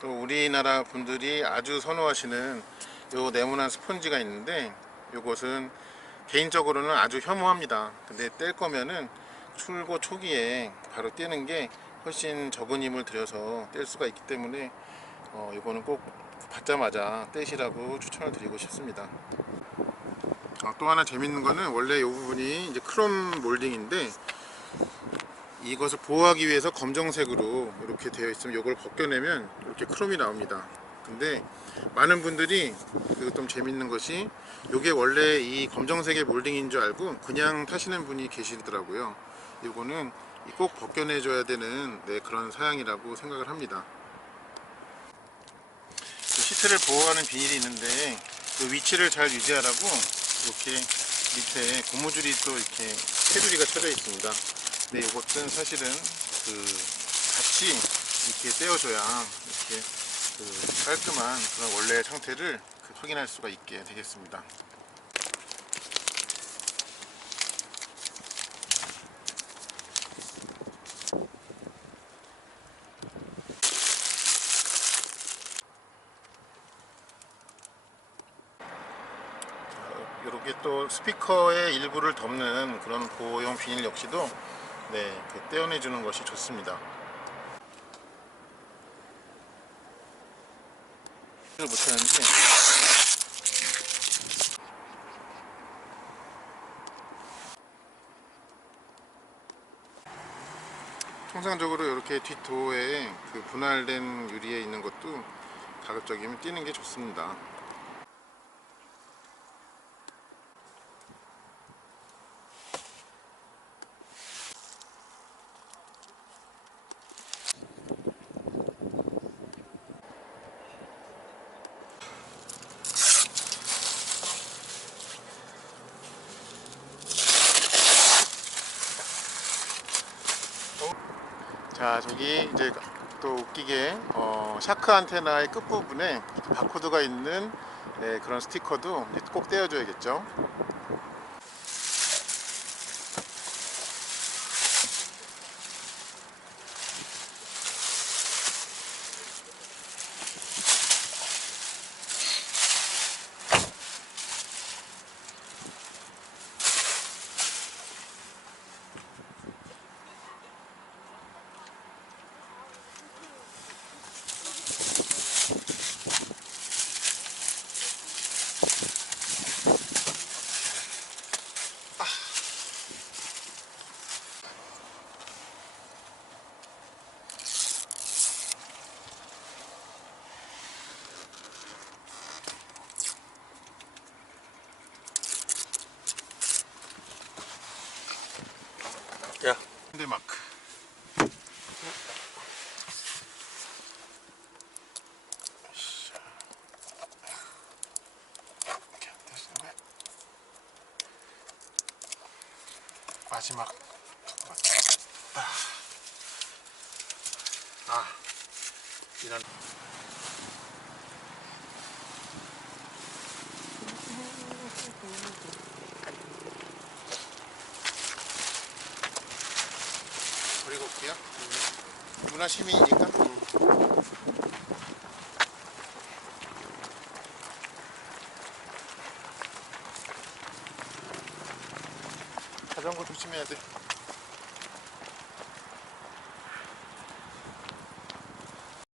또 우리나라 분들이 아주 선호하시는 요 네모난 스펀지가 있는데, 요것은 개인적으로는 아주 혐오합니다. 근데 뗄 거면은 출고 초기에 바로 떼는 게 훨씬 적은 힘을 들여서 뗄 수가 있기 때문에 이거는 꼭 받자마자 떼시라고 추천을 드리고 싶습니다. 또 하나 재밌는 거는, 원래 이 부분이 이제 크롬 몰딩인데 이것을 보호하기 위해서 검정색으로 이렇게 되어 있으면 이걸 벗겨내면 이렇게 크롬이 나옵니다. 근데 많은 분들이 좀 재밌는 것이, 이게 원래 이 검정색의 몰딩인 줄 알고 그냥 타시는 분이 계시더라고요. 이거는 꼭 벗겨내 줘야 되는 그런 사양이라고 생각을 합니다. 시트를 보호하는 비닐이 있는데 그 위치를 잘 유지하라고 이렇게 밑에 고무줄이 또 이렇게 테두리가 쳐져 있습니다. 근데 이것은 사실은 같이 이렇게 떼어줘야 이렇게 깔끔한 그런 원래 상태를 확인할 수가 있게 되겠습니다. 이렇게 또 스피커의 일부를 덮는 그런 보호용 비닐 역시도 떼어내 주는 것이 좋습니다. 못하는데 통상적으로 이렇게 뒷도어에 분할된 유리에 있는 것도 가급적이면 띄는 게 좋습니다. 자, 저기 이제 또 웃기게 샤크 안테나의 끝부분에 바코드가 있는 그런 스티커도 꼭 떼어줘야겠죠. 야, 핸들마크. 마지막 이런 버리고 올게요. 문화 시민이니까. 자전거 조심해야 돼.